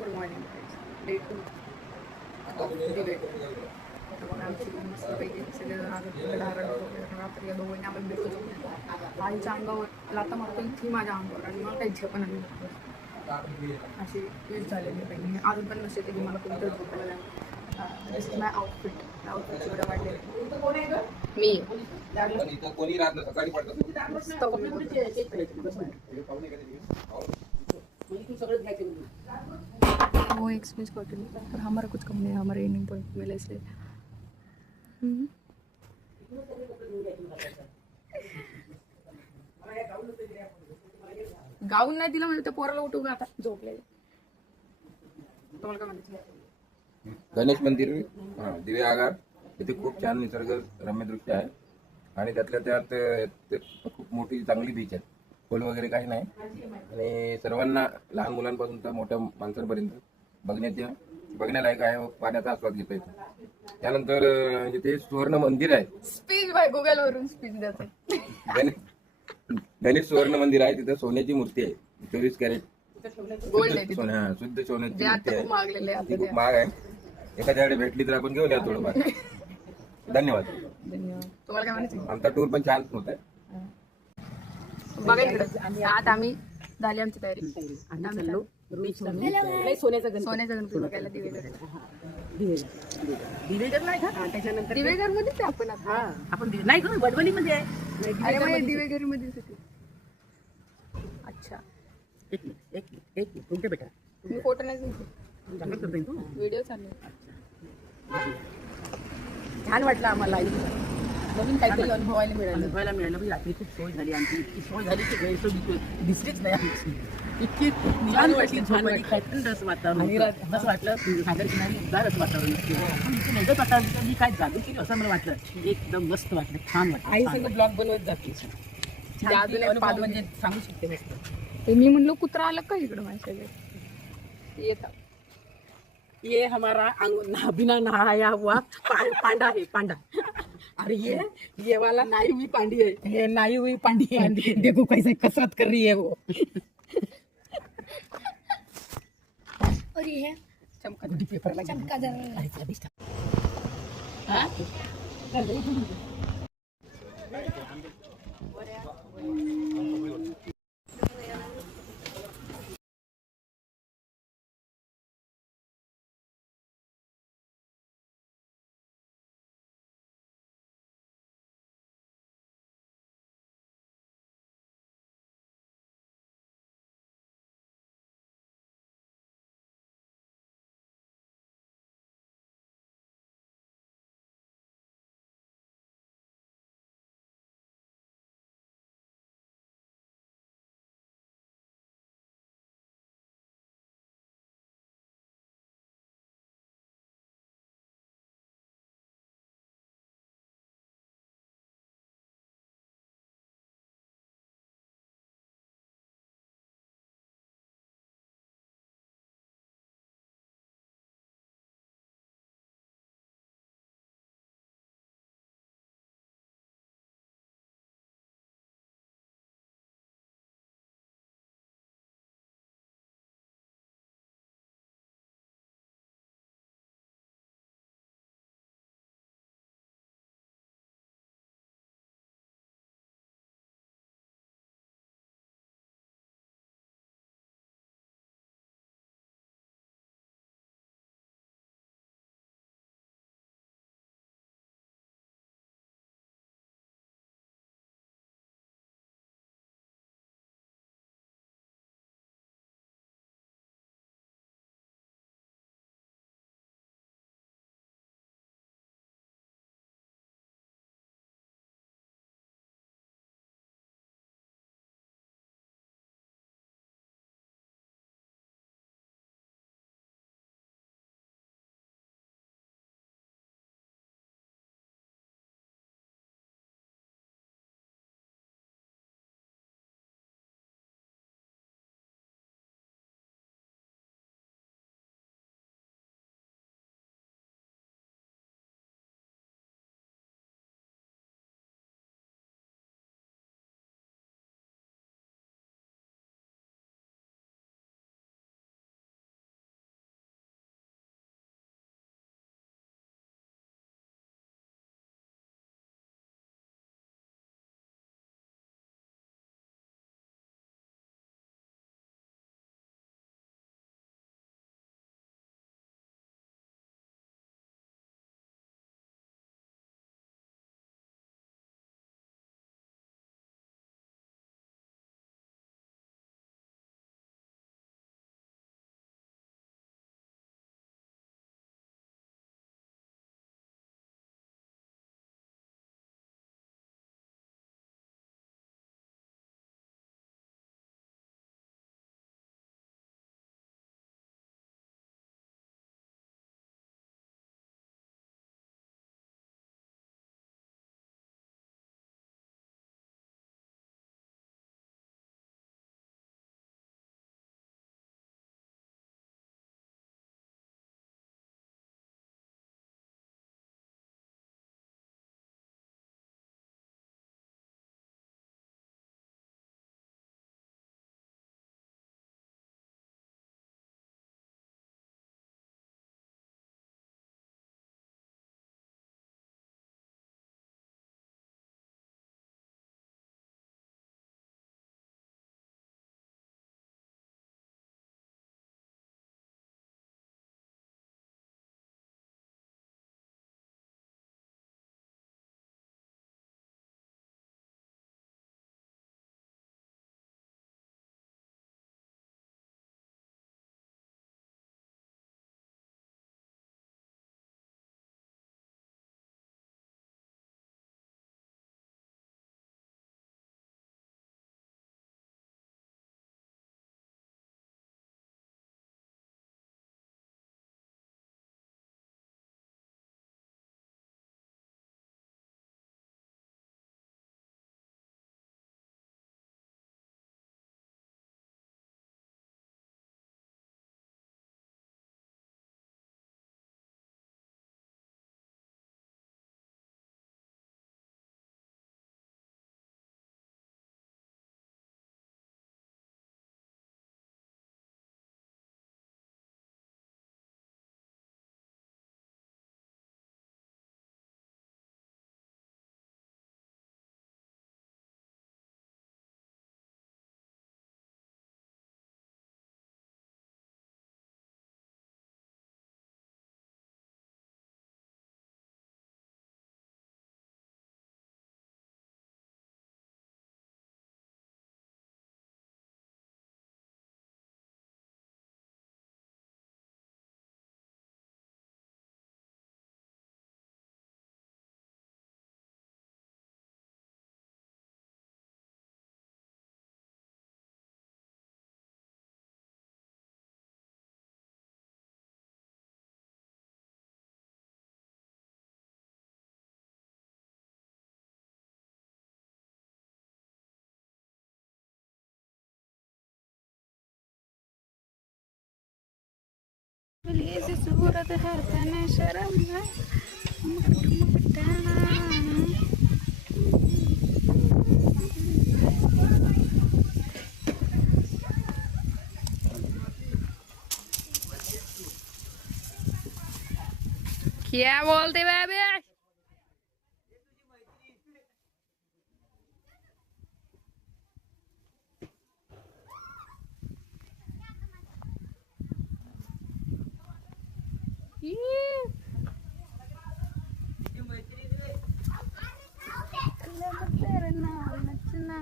Good morning day 2 of debate. आमची मस्तपैकी सगळेजण रात्री या दोघांनी आपण भेटतो. आईच्या अंगावर लाता मारतो ती माझ्या अंगावर आणि मला काही झेपण नाही. अशी यूज झालेली पाहिजे अजून पण नसते की मला कोणतं झोपलेलं नाही. दिस इज माय आउटफिट. आउटफिट एवढं वाटले मी कोणी राहत नाही सकाळी वो एक्सपीरियंस कॉटन पर हमारा कुछ कम नहीं है. हमारे एंडिंग पॉइंट मिले इसलिए गाऊन नाही दिला म्हणजे त्या पोराला उठवू आता झोपलेले. तुम्हाला काय म्हणायचं? गणेश मंदिर दिवे आगार इथे खूप छान निसर्ग रम्य दृश्य आहे आणि त्यातल्या त्यात खूप मोठी चांगली बीच आहे. खोल वगैरे काही नाही आणि सर्वांना लहान मुलांपासून तर मोठ्या माणसांपर्यंत बघण्यालायक आहे. पाण्याचा आस्वाद घेता येतो. त्यानंतर इथे सुवर्ण मंदिर आहे. स्पीच बाय गुगल वरून स्पीच देतात. गणेश सुवर्ण मंदिर आहे. तिथे सोन्याची मूर्ती आहे 24 कॅरेट गोल्ड आहे शुद्ध सोन्याची जे मूर्ती आता आहे. खूप मागलेले ती खूप महाग आहे. एखाद्याकडे भेटली तर आपण घेऊन या थोडंफार. धन्यवाद. धन्यवाद. तुम्हाला काय म्हणायचं? आमचा टूर पण छान होत आहे. बघा इकडे आता आम्ही झाली आमची तयारी. सोन्याचा गणपती बघायला दिवेघर नाही का? त्याच्यानंतर दिवेघर मध्येच आपण आपण नाही करू वडवलीमध्ये दिवेघर मध्येच होते. अच्छा एक तुमच्या बेटा मी फोटो नाही घेतले. चांगलं करतोय तू. व्हिडिओ चालू आहे. छान वाटलं आम्हाला नवीन काहीतरी अनुभवायला मिळालं. अनुभवायला मिळालं. रात्री खूप सोय झाली आमची. इतकी सोय झाली की गैरसोय दिसलीच नाही आमची. इतकी निवांत वाटली. छान वाटली. काय थंड असं वातावरण असं वाटलं सागर किनारी उदारच वातावरण नजर वातावरण मी काय जादू केली असं मला वाटलं. एकदम मस्त वाटलं. छान वाटलं. आई सगळं ब्लॉग बनवत जाते. अजून एक पादू म्हणजे सांगू शकते मस्त. ते मी म्हणलो कुत्रा आलं का इकडं माझ्याकडे येतात. ये हमारा बिना नहाया हुआ पांडा है पांडा. अरे ये वाला नाई हुई पांडी है. ये नाई हुई पांडी है. देखो कैसे कसरत कर रही है वो. और ये चमका पेपर चमका जरा. हाँ चलिए से सूरत है तने शर्म है क्या बोलते बेबी नचना